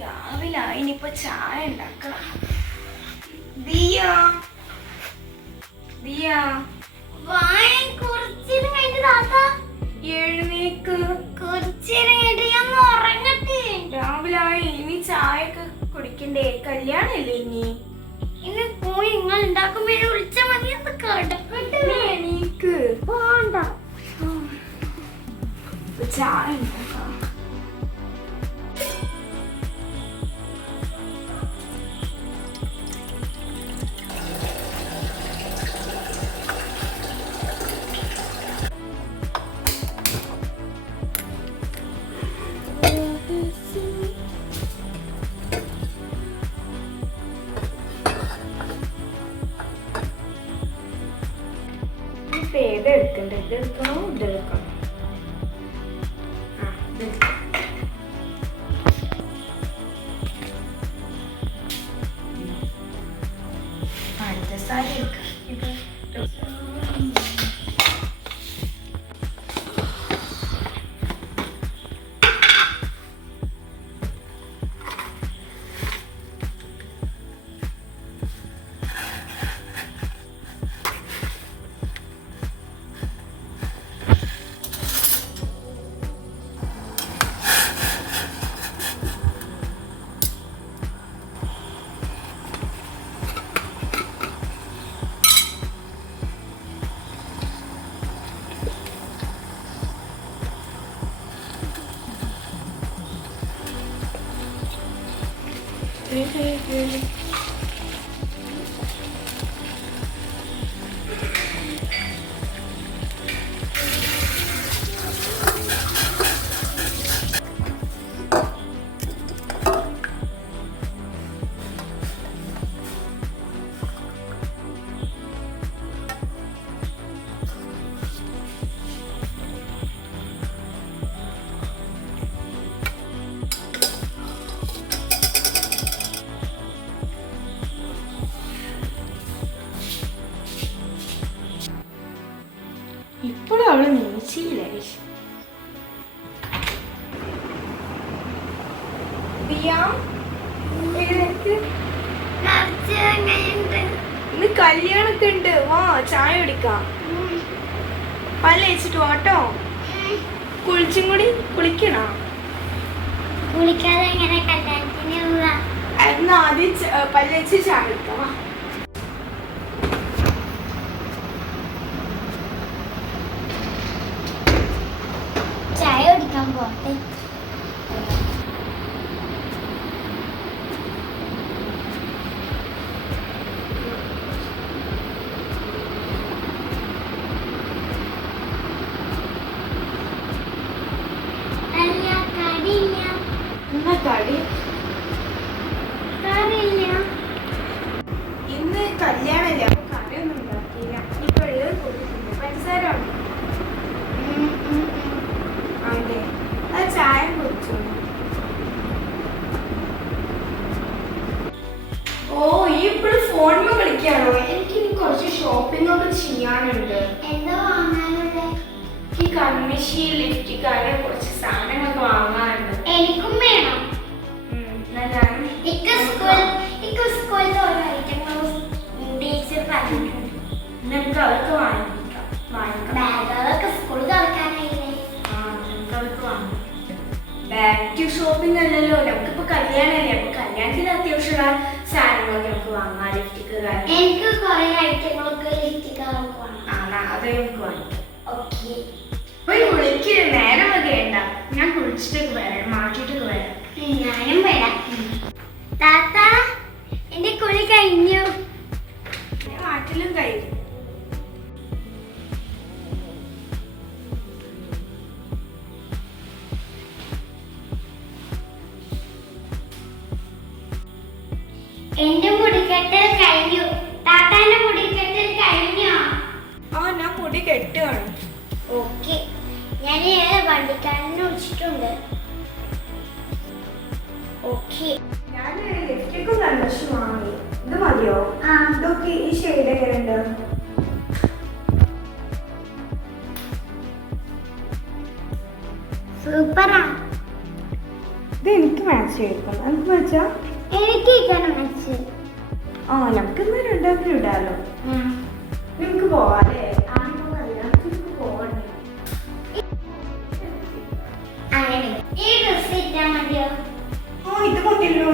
രാവിലെ ഇനിയിപ്പോ ചായ ഉണ്ടാക്കണം. ദിയ ദിയ എഴുന്നേക്ക്. രാവിലെ ഇനി ചായ ഒക്കെ കുടിക്കണ്ടേ? കല്യാണല്ലേ ഇനി. ഇന്ന് പോയി നിങ്ങൾ ഉണ്ടാക്കുമ്പോ വിളിച്ചാ മതി. എണീക്ക്. പോണ്ട. ചായ ഉണ്ടാക്കാം. ഏതെടുക്കണ്ട? ഇതെടുക്കണോ ഇതെടുക്കണോ? അടുത്ത സാരി എടുക്കാം. ഇപ്പോഴും അവള് നീച്ചില്ല. ഇന്ന് കല്യാണൊക്കെ ഉണ്ട്. വാ ചായ കുടിക്കാം. പല്ല് തേച്ചിട്ട് വാട്ടോ. കുളിച്ചും കൂടി കുളിക്കണോ? കുളിക്കാതെ എങ്ങനെ കല്യാണത്തിന് പോവാ? എന്നാ ആദ്യം പല്ല് തേച്ച് ചായ കുടിക്കാം. ചായ കുടിക്കാൻ പോട്ടെ. എന്നാ കടി? ഇന്ന് കല്യാണല്ലേ, അപ്പൊ കറിയൊന്നും ഉണ്ടാക്കിയില്ല. ഇപ്പൊ പഞ്ചസാര അതെ. അത് ചായ കുടിച്ചു. ഓ ഈ ഇപ്പോഴും ഫോണിൽ കളിക്കാണോ? എനിക്കിനി കുറച്ച് ഷോപ്പിംഗ് ഒക്കെ ചെയ്യാനുണ്ട്. എന്താ വാങ്ങാനുള്ളത്? ഈ കൺമിഷി ലിപ്സ്റ്റിക് അങ്ങനെ കുറച്ച് സാധനങ്ങളൊക്കെ വാങ്ങാനുണ്ട്. എനിക്കും വേണം. സ്കൂളിൽ ഓരോ ഐറ്റങ്ങളും ടീച്ചർ പറഞ്ഞിട്ടുണ്ട്. നമുക്ക് അതൊക്കെ വാങ്ങിക്കാം. ബാഗുകളൊക്കെ സ്കൂൾ തുറക്കാനായില്ലേ? നമുക്ക് വാങ്ങിക്കാം. ബാക്ക് ടു ഷോപ്പിംഗ് അല്ലല്ലോ, നമുക്കിപ്പോ കല്യാണല്ലേ. അപ്പൊ കല്യാണത്തിന് അത്യാവശ്യമുള്ള സാധനങ്ങളൊക്കെ നമുക്ക് വാങ്ങാം. ലിപ്സ്റ്റിക് എനിക്ക് കുറെ ഐറ്റങ്ങളൊക്കെ ലിപ്സ്റ്റിക്കൊക്കെ വാങ്ങാം. അത് നമുക്ക് വാങ്ങിക്കാം. ഓക്കെ. പോയി കുളിക്ക്. നേരം വകേണ്ട. ഞാൻ കുളിച്ചിട്ടൊക്കെ വരാം, മാറ്റിട്ടൊക്കെ വരാം. ഞാനും വരാം. താത്ത എന്റെ കുളി കഴിഞ്ഞു. മാറ്റിലും കഴിഞ്ഞു. എന്റെ മുടിക്കെട്ടൽ കഴിഞ്ഞു. താത്താന്റെ മുടിക്കെട്ടൽ കഴിഞ്ഞോ? ആ ഞാൻ മുടി കെട്ടുകയാണ്. ഓക്കെ. ഞാൻ വണ്ടിക്കാരനെ വിളിച്ചിട്ടുണ്ട്. ഓക്കെ. ഞാൻ ലിപ്സ്റ്റിക്കും കൺമഷി വാങ്ങി. ഇത് മതിയോ? ഇതൊക്കെ ഈ ഷെയ്ഡ് എങ്ങനെയുണ്ട്? പറ. ഇത് എനിക്ക് മാച്ച് ചെയ്യിക്കണം. എനിക്ക് വെച്ചാ എനിക്ക് ഇതാണ് മാച്ച്. ആ നമുക്ക് ഇന്ന് രണ്ടാമത് ഇടാലോ. നമുക്ക് പോവാല്ലേ? കല്യാണത്തിന് പോവണ്ടേ? അങ്ങനെ ഈ ഡ്രസ് ഇട്ടാ മതിയോ? ആ ഇത് മതിയല്ലോ.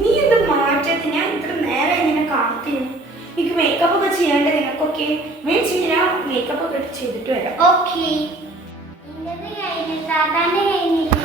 നീ എന്ത് മാറ്റത്ത്? ഞാൻ ഇത്ര നേരം ഇങ്ങനെ കാത്തിരുന്നു. എനിക്ക് മേക്കപ്പ് ഒക്കെ ചെയ്യേണ്ടത് നിനക്കൊക്കെ മേക്കപ്പ് ഒക്കെ ചെയ്തിട്ട് വരാം. ഓക്കെ. ഇന്നത് കഴിഞ്ഞ് താത്താന്റെ കഴിഞ്ഞില്ല.